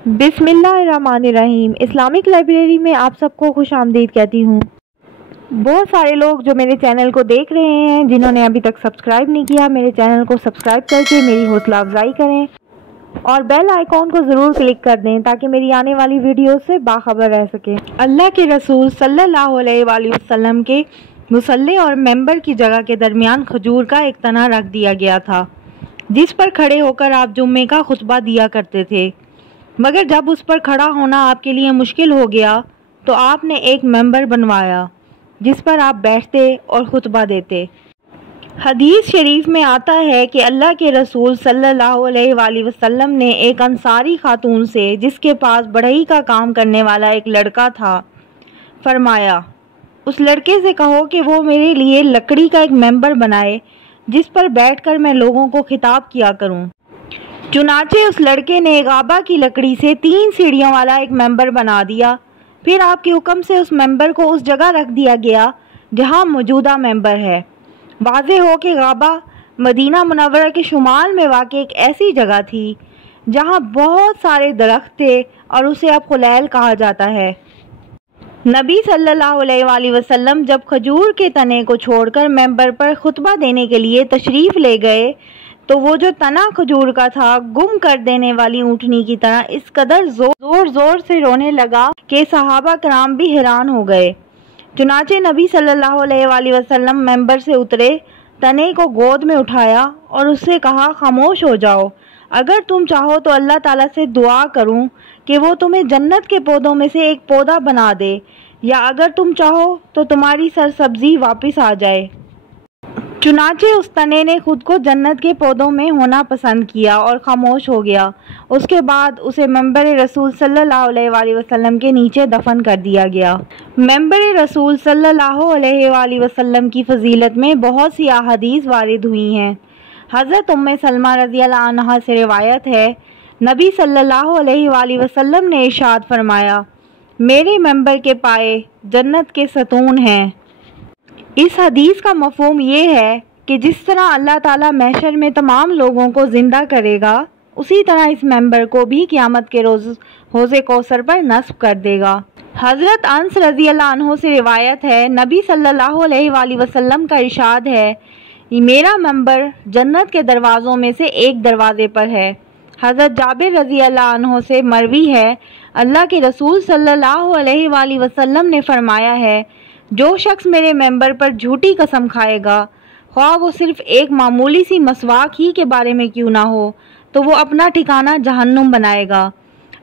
बिस्मिल्लाहिर्रहमानिर्रहीम। Islamic library में आप सबको खुश आमदीद कहती हूँ। बहुत सारे लोग जो मेरे चैनल को देख रहे हैं, जिन्होंने अभी तक सब्सक्राइब नहीं किया, मेरे चैनल को सब्सक्राइब करके मेरी हौसला अफजाई करें और बेल आइकॉन को ज़रूर क्लिक कर दें ताकि मेरी आने वाली वीडियो से बाखबर रह सकें। अल्लाह के रसूल सल्लल्लाहु अलैहि वसल्लम के मुसल्ले और मेंबर की जगह के दरमियान खजूर का एक तना रख दिया गया था, जिस पर खड़े होकर आप जुम्मे का खुतबा दिया करते थे। मगर जब उस पर खड़ा होना आपके लिए मुश्किल हो गया तो आपने एक मेंबर बनवाया जिस पर आप बैठते और खुतबा देते। हदीस शरीफ में आता है कि अल्लाह के रसूल सल्लल्लाहु अलैहि वसल्लम ने एक अंसारी खातून से, जिसके पास बढ़ई का काम करने वाला एक लड़का था, फरमाया, उस लड़के से कहो कि वो मेरे लिए लकड़ी का एक मेंबर बनाए जिस पर बैठकर मैं लोगों को खिताब किया करूं। चुनाचे उस लड़के ने गाबा की लकड़ी से 3 सीढ़ियों वाला एक मेंबर बना दिया। फिर आपके हुक्म से उस मेंबर को उस जगह रख दिया गया जहां मौजूदा मेंबर है। वाज़े हो कि गाबा मदीना मुनव्वरा के शुमाल में वाक़ई एक ऐसी जगह थी जहां बहुत सारे दरख्त थे और उसे अब खुलैल कहा जाता है। नबी सल्लल्लाहु अलैहि वसल्लम जब खजूर के तने को छोड़कर मेंबर पर खुतबा देने के लिए तशरीफ़ ले गए तो वो जो तना खजूर का था गुम कर देने वाली ऊँटनी की तरह इस कदर जोर से रोने लगा कि सहाबा कराम भी हैरान हो गए। चुनाचे नबी सल्लल्लाहु अलैहि वसल्लम मेंबर से उतरे, तने को गोद में उठाया और उससे कहा, खामोश हो जाओ। अगर तुम चाहो तो अल्लाह ताला से दुआ करूं कि वो तुम्हें जन्नत के पौधों में से एक पौधा बना दे, या अगर तुम चाहो तो तुम्हारी सरसब्जी वापस आ जाए। चुनाचे उस तने ने खुद को जन्नत के पौधों में होना पसंद किया और खामोश हो गया। उसके बाद उसे मेंबर रसूल सल्लल्लाहु अलैहि वसल्लम के नीचे दफन कर दिया गया। मेंबर रसूल सल्लल्लाहु अलैहि वसल्लम की फजीलत में बहुत सी अहादीस वारिद हुई हैं। हज़रत उम्मे सलमा रज़ियल्लाहु अन्हा से रिवायत है, नबी सल्लल्लाहु अलैहि वसल्लम ने इरशाद फरमाया, मेरे मेंबर के पाए जन्नत के सतून हैं। इस हदीस का मफ़हूम ये है कि जिस तरह अल्लाह ताला महशर में तमाम लोगों को ज़िंदा करेगा, उसी तरह इस मेंबर को भी क़यामत के रोज़ हौज़े कौसर पर नस्ब कर देगा। हज़रत अनस रज़ियल्लाहु अन्हु से रिवायत है, नबी सल्लल्लाहु अलैहि वसल्लम का इरशाद है, मेरा मेंबर जन्नत के दरवाज़ों में से एक दरवाज़े पर है। हज़रत जाबिर रज़ियल्लाहु अन्हु से मरवी है, अल्लाह के रसूल सल्लल्लाहु अलैहि वसल्लम ने फरमाया है, जो शख्स मेरे मेंबर पर झूठी कसम खाएगा, ख्वाह वो सिर्फ एक मामूली सी मसवाक ही के बारे में क्यों ना हो, तो वो अपना ठिकाना जहन्नुम बनाएगा।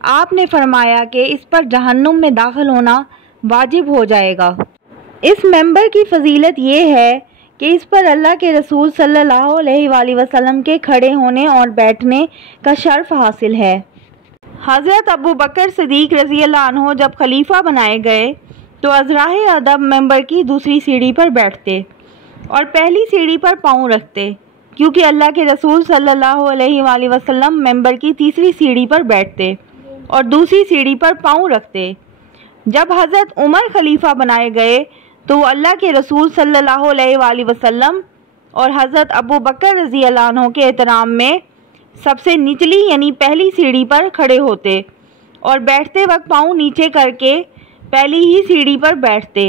आपने फरमाया कि इस पर जहन्नुम में दाखिल होना वाजिब हो जाएगा। इस मेंबर की फजीलत ये है कि इस पर अल्लाह के रसूल सल्लल्लाहु अलैहि वसल्लम के खड़े होने और बैठने का शर्फ हासिल है। हज़रत अबू बकर सिद्दीक़ रज़ियल्लाहु अन्हु जब खलीफा बनाए गए तो अज़राए अदब मेंबर की दूसरी सीढ़ी पर बैठते और पहली सीढ़ी पर पाँव रखते, क्योंकि अल्लाह के रसूल सल्लल्लाहु अलैहि वसल्लम मेंबर की तीसरी सीढ़ी पर बैठते और दूसरी सीढ़ी पर पाँव रखते। जब हज़रत उमर खलीफा बनाए गए तो अल्लाह के रसूल सल्लल्लाहु अलैहि वसल्लम और हज़रत अबू बकर रज़ियल्लाहु अन्हु के एहतराम में सबसे निचली यानी पहली सीढ़ी पर खड़े होते और बैठते वक्त पाँव नीचे करके पहली ही सीढ़ी पर बैठते।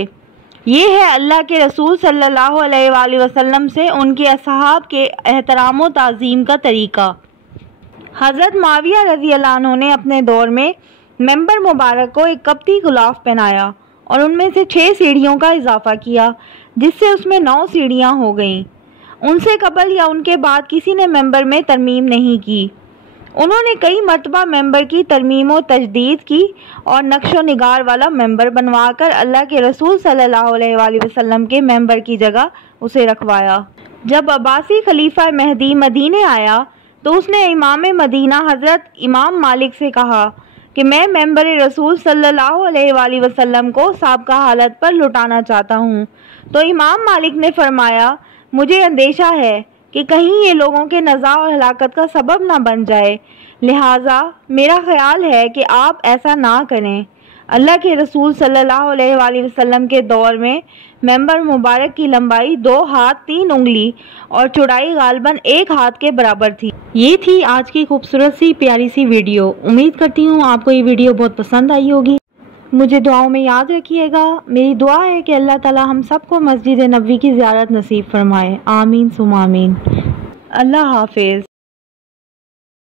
ये है अल्लाह के रसूल सल्लल्लाहु अलैहि वसल्लम से उनके असहाब के एहतराम व ताज़ीम का तरीका। हज़रत माविया रज़ियल्लाहु अन्हु ने अपने दौर में मेंबर मुबारक को एक कप्ती गुलाफ पहनाया और उनमें से 6 सीढ़ियों का इजाफा किया, जिससे उसमें 9 सीढ़ियाँ हो गईं। उनसे कबल या उनके बाद किसी ने मेंबर में तरमीम नहीं की। उन्होंने कई मरतबा मेंबर की तरमीम व तजदीद की और नक्शो निगार वाला मेंबर बनवाकर अल्लाह के रसूल सल्लल्लाहु अलैहि वसल्लम के मेंबर की जगह उसे रखवाया। जब अब्बासी खलीफा महदी मदीने आया तो उसने इमाम मदीना हज़रत इमाम मालिक से कहा कि मैं मेंबर रसूल सल्लल्लाहु अलैहि वसल्लम को साबका हालत पर लौटाना चाहता हूँ। तो इमाम मालिक ने फरमाया, मुझे अंदेशा है कि कहीं ये लोगों के नज़ा और हलाकत का सबब ना बन जाए, लिहाजा मेरा ख्याल है कि आप ऐसा ना करें। اللہ کے رسول صلی اللہ علیہ وآلہ وسلم کے دور میں منبر مبارک کی لمبائی 2 ہاتھ 3 انگلی اور چوڑائی غالباً 1 ہاتھ کے برابر تھی۔ یہ تھی آج کی خوبصورت سی پیاری سی ویڈیو۔ امید کرتی ہوں آپ کو یہ ویڈیو بہت پسند آئی ہوگی۔ مجھے دعاؤں میں یاد رکھیے گا۔ میری دعا ہے کہ اللہ تعالی ہم سب کو مسجد نبوی کی زیارت نصیب فرمائے۔ آمین ثم آمین۔ اللہ حافظ۔